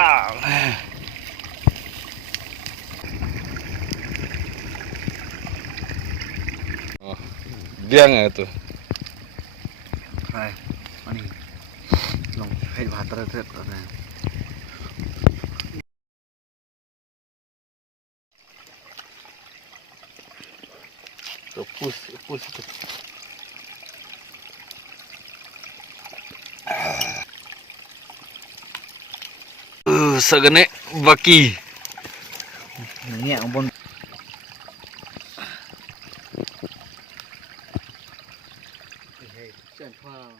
Cang. Oh, biang itu. Hai, ani. Long hai bater tret ada. Pus itu. Sagane baki. Ini ampun. Hei, jangan